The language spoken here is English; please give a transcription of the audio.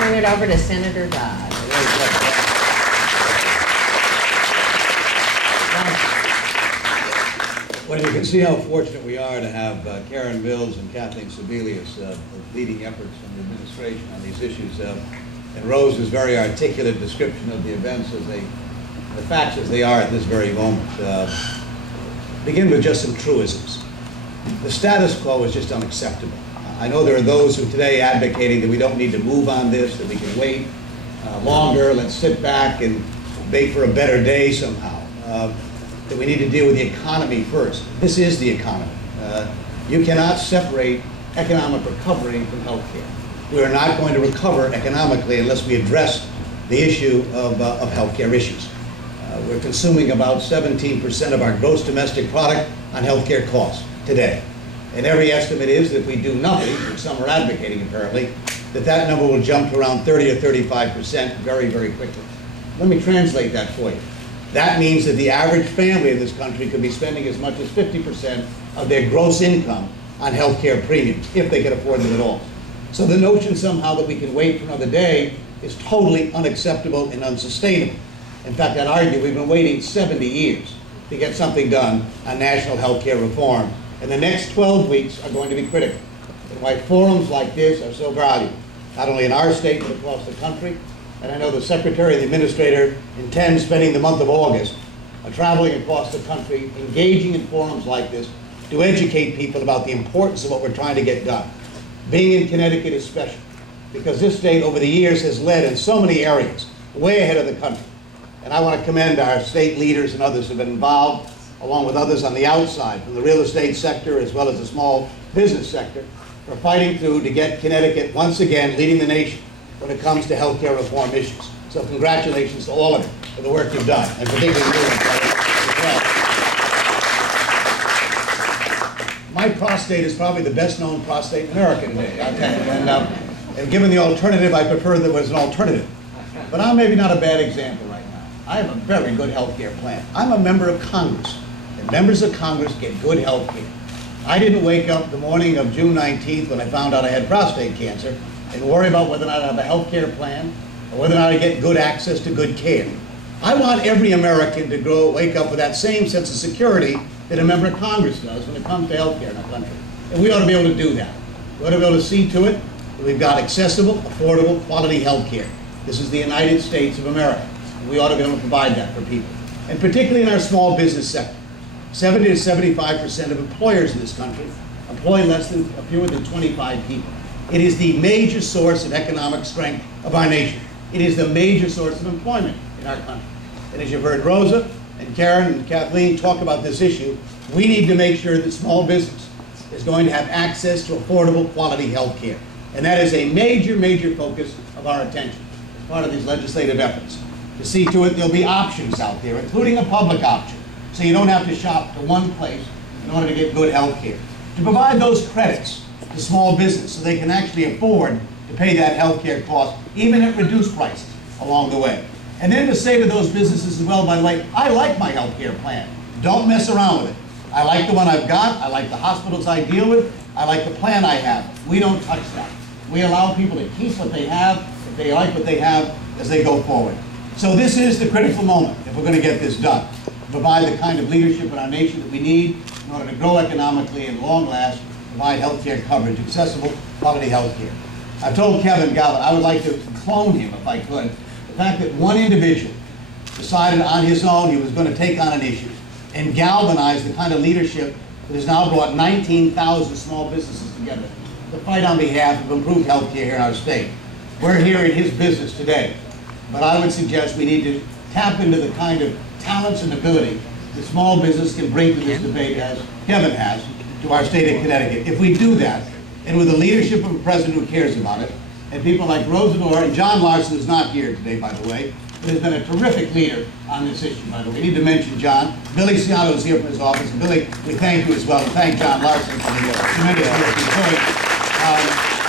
turn it over to Senator Dodd. Well, you can see how fortunate we are to have Karen Mills and Kathleen Sebelius leading efforts from the administration on these issues. And Rose's very articulate description of the events as the facts as they are at this very moment. Begin with just some truisms. The status quo is just unacceptable. I know there are those who today are advocating that we don't need to move on this, that we can wait longer, let's sit back and wait for a better day somehow. That we need to deal with the economy first. This is the economy. You cannot separate economic recovery from healthcare. We are not going to recover economically unless we address the issue of healthcare issues. We're consuming about 17% of our gross domestic product on healthcare costs today. And every estimate is that if we do nothing, which some are advocating apparently, that number will jump to around 30 or 35% very, very quickly. Let me translate that for you. That means that the average family in this country could be spending as much as 50% of their gross income on healthcare premiums, if they can afford them at all. So the notion somehow that we can wait for another day is totally unacceptable and unsustainable. In fact, I'd argue we've been waiting 70 years to get something done on national healthcare reform, and the next 12 weeks are going to be critical. And why forums like this are so valuable, not only in our state but across the country. And I know the Secretary and the Administrator intend spending the month of August traveling across the country, engaging in forums like this to educate people about the importance of what we're trying to get done. Being in Connecticut is special because this state over the years has led in so many areas, way ahead of the country. And I want to commend our state leaders and others who have been involved, along with others on the outside, from the real estate sector as well as the small business sector, for fighting through to get Connecticut once again leading the nation when it comes to healthcare reform issues. So congratulations to all of you for the work you've done, and particularly you as well. My prostate is probably the best known prostate in America today, I'll tell you. And given the alternative, I prefer there was an alternative. But I'm maybe not a bad example right now. I have a very good healthcare plan. I'm a member of Congress, and members of Congress get good healthcare. I didn't wake up the morning of June 19th when I found out I had prostate cancer and worry about whether or not I have a health care plan or whether or not I get good access to good care. I want every American to wake up with that same sense of security that a member of Congress does when it comes to health care in our country. And we ought to be able to do that. We ought to be able to see to it that we've got accessible, affordable, quality health care. This is the United States of America. And we ought to be able to provide that for people. And particularly in our small business sector. 70 to 75% of employers in this country employ fewer than 25 people. It is the major source of economic strength of our nation. It is the major source of employment in our country. And as you've heard Rosa and Karen and Kathleen talk about this issue, we need to make sure that small business is going to have access to affordable, quality health care. And that is a major, major focus of our attention as part of these legislative efforts. To see to it there'll be options out there, including a public option, so you don't have to shop to one place in order to get good health care. To provide those credits to small business so they can actually afford to pay that health care cost, even at reduced prices along the way. And then to say to those businesses as well, by the way, I like my health care plan. Don't mess around with it. I like the one I've got. I like the hospitals I deal with. I like the plan I have. We don't touch that. We allow people to keep what they have, if they like what they have, as they go forward. So this is the critical moment if we're going to get this done. Provide the kind of leadership in our nation that we need in order to grow economically and long last, provide health care coverage, accessible, quality health care. I've told Kevin Galvin I would like to clone him if I could. The fact that one individual decided on his own he was going to take on an issue and galvanize the kind of leadership that has now brought 19,000 small businesses together to fight on behalf of improved health care here in our state. We're here in his business today, but I would suggest we need to tap into the kind of talents and ability that small business can bring to this debate, as Kevin has, to our state of Connecticut. If we do that, and with the leadership of a president who cares about it, and people like Rosador and John Larson, who's not here today, by the way, but has been a terrific leader on this issue, by the way. We need to mention John. Billy Ciano is here from his office. And Billy, we thank you as well, and thank John Larson for the tremendous work he's doing.